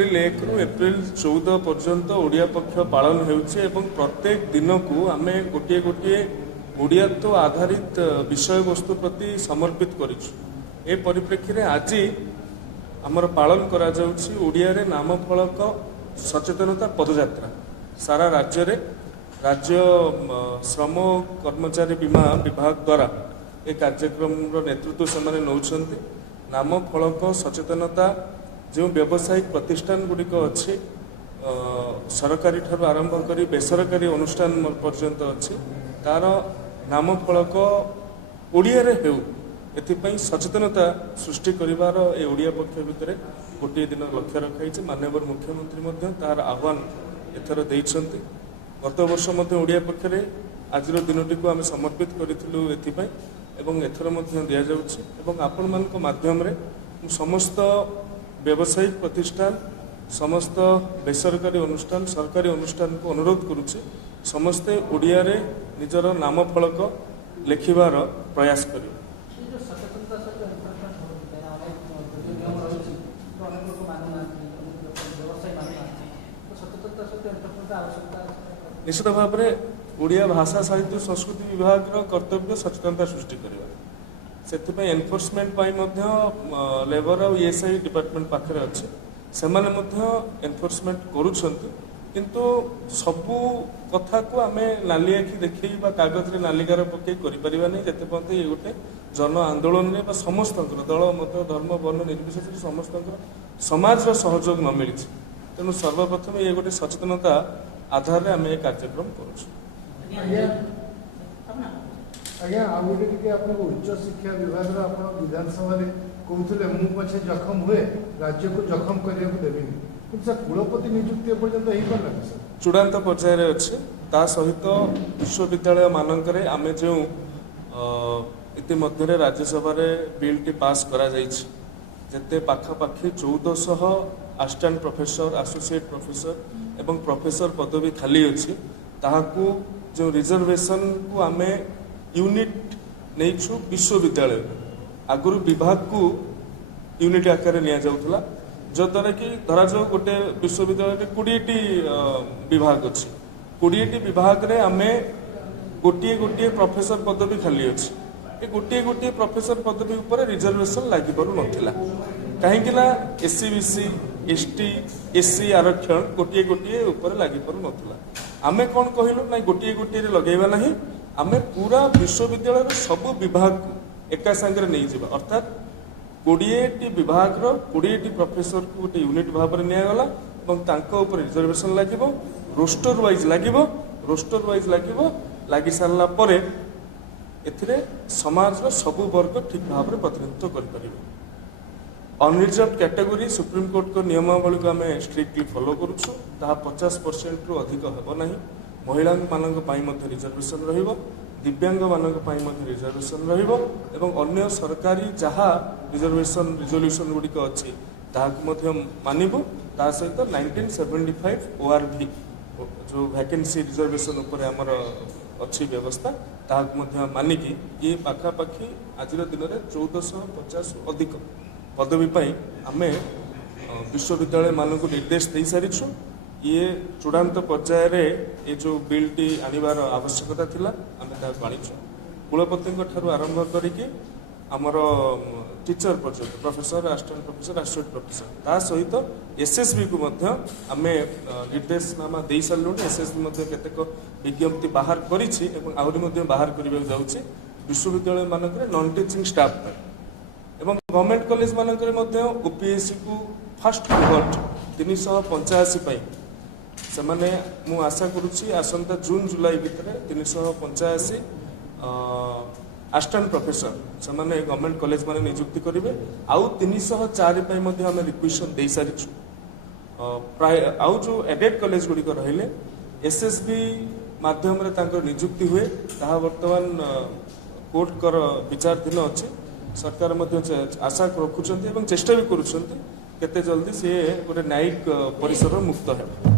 April 1 रु April 14 पर्यंत ओडिया पक्ष पालन होउछि एवं प्रत्येक दिन को आमे गोटे गोटे ओडियात्व आधारित विषय वस्तु प्रति समर्पित करिछु। ए परिप्रेक्षी रे आज आमर पालन करा जाउछि ओडिया रे नाम फलक सचेतनता पदयात्रा सारा राज्य रे राज्य श्रम कर्मचारी बीमा विभाग द्वारा ए कार्यक्रम रो नेतृत्व से नौछन्ति। नाम फलक सचेतनता जो व्यावसायिक प्रतिष्ठान गुड़िक अच्छी सरकारी ठार आरंभ कर बेसरकारी अनुष्ठान पर्यंत अच्छी तार नाम फलक ओडिया रे हेउ एथिपाई सचेतनता सृष्टि करिवार ए ओडिया पक्ष भितर गोटे दिन लक्ष्य रखाई। माननीय मुख्यमंत्री मध्य तार आह्वान एथर देइछन्ति। गत वर्ष मध्य ओडिया पक्ष रे आज दिनटी को आम समर्पित करिथिलु एथिपाई एवं एथर मध्य दिया जाउछि एवं आपण मानक माध्यम रे समस्त व्यावसायिक प्रतिष्ठान समस्त बेसरकारी अनुष्ठान सरकारी अनुष्ठान को अनुरोध करुचे समस्ते ओडिया रे निजर नाम फलक लेखिबार प्रयास करियो। निश्चित भाव में ओडिया भाषा साहित्य संस्कृति विभाग कर्तव्य सचेतनता सृष्टि करवा से एनफोर्समेंट लेबर और ईएसआई डिपार्टमेंट पाखे अच्छे से एनफोर्समेंट करुछंती किंतु सबू कथा को आम नाली आखि देखे कागज रे नालिकार पकई करें जिते पर्यंत ये गोटे जन आंदोलन में समस्त दल मत धर्म वर्ण निर्विशेष समस्त समाज सहयोग न मिली तेणु सर्वप्रथम ये गोटे सचेतनता आधार में आम ये कार्यक्रम करुँ। आज्ञा आपको उच्च शिक्षा विभाग विधानसभा कहते मु पछे जखम हुए राज्य को जखम करने को देवी सर कुलपति नियुक्ति पर्यंत हो पारा सर चूड़ांत पर्यायर अच्छे ता सहित विश्वविद्यालय मानकरे आमे जो इतिमध्य राज्यसभा बिल टी पास करा जाइछि जेते पाखापाखि 1400 असिस्टेंट प्रोफेसर एसोसिएट प्रोफेसर एवं प्रोफेसर पदवी खाली अच्छी ताहाकू जो रिजर्वेशन को आमे यूनिट नहीं विश्वविद्यालय आगुरी विभाग को यूनिट आकार नि जाउथला जद्वारा कि धरा जाऊ गोटे विश्वविद्यालय 20टी विभाग अच्छी 20टी विभाग रे आमे गोटे गोटे प्रोफेसर पदवी खाली अच्छी ए गोटे गोटे प्रोफेसर पदवी ऊपर रिजर्वेशन लागि पारु नथिला कहीं एससी बीसी एसटी एससी आरक्षण गोटे गोटे ऊपर लागि पारु नथिला आमे कौन कहलु ना गोटे गोटे लगेगा नहीं आमे पूरा विश्वविद्यालय सबु विभाग को एका संगे नहीं जावा अर्थात 20टी विभाग 20टी प्रोफेसर को गोटे यूनिट भाव में निगला और रिजर्वेशन लगे रोस्टर वाइज लगी सारा पर एथिरे समाज सबु वर्ग ठीक भाव में प्रतिनिधित्व कर अनरिजर्व कैटेगोरी सुप्रीम कोर्ट को नियमावली को आम स्ट्रिक्टली फॉलो करुछु 50% रु अधिक हेब नहीं। महिला मानक रिजर्वेशन रहिबो दिव्यांग मानक रिजर्वेशन रहिबो एवं अन्य सरकारी जहाँ रिजर्वेशन रिजोल्यूशन गुड़िक अच्छी ताकू मानिबो ता सहित 1975 ORV जो वैकेंसी रिजर्वेशन उपर आमर अच्छी व्यवस्था ताकू मानिकी ये पाखापाखि आज दिन में 1450 अधिक पदवी आमे विश्वविद्यालय मानक निर्देश दे सारीछु। ये चूड़ांत पर्यायर ये जो बिल टी आनिबार आवश्यकता थिला आमे ताकू आनिछु कुलपति आरंभ करिके आमर टीचर पर्यंत professor assistant professor associate professor ता सहित एसएसबी को मध्य आमे निर्देशनामा दे सारू। एसएसबी केतेक विज्ञप्ति बाहर करिछि एवं आहुरी मध्य बाहर करबा जाउछि विश्वविद्यालय मानक नॉन टीचिंग स्टाफ एवं गवर्नमेंट कॉलेज मानक ओपीएससी को फास्ट कन्वर्ट 385 से माने मु आशा करुच्ची आसंता जून जुलाई भितर 385 असिस्टेंट प्रोफेसर से माने गवर्नमेंट कॉलेज माने नियुक्ति करेंगे आउ 304 आम रिक्वेशन दे सारी प्राय आउ जो एडेड कॉलेज गुड़िक रहिले एसएसबी माध्यम नियुक्ति हुए ताहा वर्तमान कोर्ट कर विचाराधीन अच्छे सरकार आशा रखुंट चेष्टा भी करुँच केते जल्दी सी गोटे न्यायिक परिसर मुक्त है।